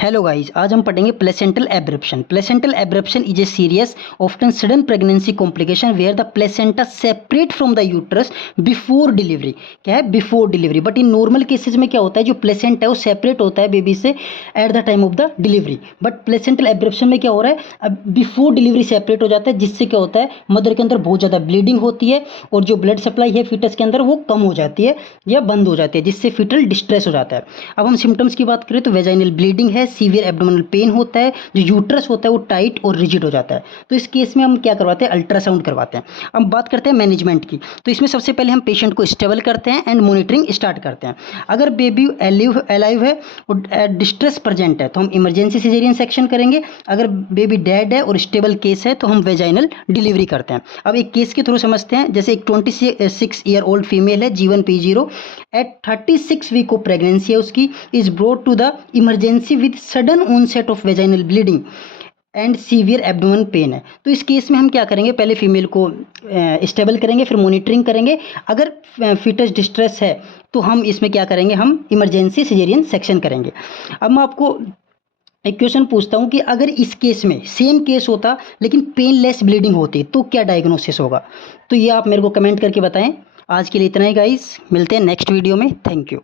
Hello guys, आज हम पढ़ेंगे placental abruption. Placental abruption is a serious often sudden pregnancy complication where the placenta separate from the uterus before delivery. क्या है? Before delivery. But in normal cases में क्या होता है, जो प्लेसेंटा है वो सेपरेट होता है बेबी से at the time of the delivery. But placental abruption में क्या हो रहा है, अब बिफोर डिलीवरी सेपरेट हो जाता है, जिससे क्या होता है, मदर के अंदर बहुत ज़्यादा ब्लीडिंग होती है और जो ब्लड सप्लाई है फीटस के अंदर वो कम हो जाती है या बंद हो जाती है, जिससे फीटल डिस्ट्रेस हो जाता है। अब हम सिम्टम्स की बात करें तो वेजाइनल ब्लीडिंग है, सीवियर एब्डोमिनल पेन होता है, जो यूट्रस होता है वो टाइट और रिजिड हो जाता है। तो इस केस में हम क्या करवाते हैं, अल्ट्रासाउंड करवाते हैं। अब बात करते हैं मैनेजमेंट की। तो इसमें सबसे पहले हम पेशेंट को स्टेबल करते हैं एंड मॉनिटरिंग स्टार्ट करते हैं। अगर बेबी अलाइव है और डिस्ट्रेस प्रेजेंट है तो हम इमरजेंसी सिजेरियन सेक्शन करेंगे। अगर बेबी डेड है और स्टेबल केस है तो हम वेजाइनल डिलीवरी करते हैं। अब एक केस के थ्रू समझते हैं। जैसे एक 26 ईयर ओल्ड फीमेल है, G1 P0 eight 36 week of pregnancy है उसकी, is brought to the emergency with sudden onset of vaginal bleeding and severe abdomen pain है। तो इस केस में हम क्या करेंगे, पहले फीमेल को स्टेबल करेंगे, फिर मॉनिटरिंग करेंगे। अगर फीटस डिस्ट्रेस है तो हम इसमें क्या करेंगे, हम इमरजेंसी सिजेरियन सेक्शन करेंगे। अब मैं आपको एक क्वेश्चन पूछता हूँ कि अगर इस केस में सेम केस होता लेकिन पेनलेस ब्लीडिंग होती तो क्या डायग्नोसिस होगा? तो ये आप मेरे को कमेंट करके बताएं। आज के लिए इतना ही गाइस, मिलते हैं नेक्स्ट वीडियो में। Thank you.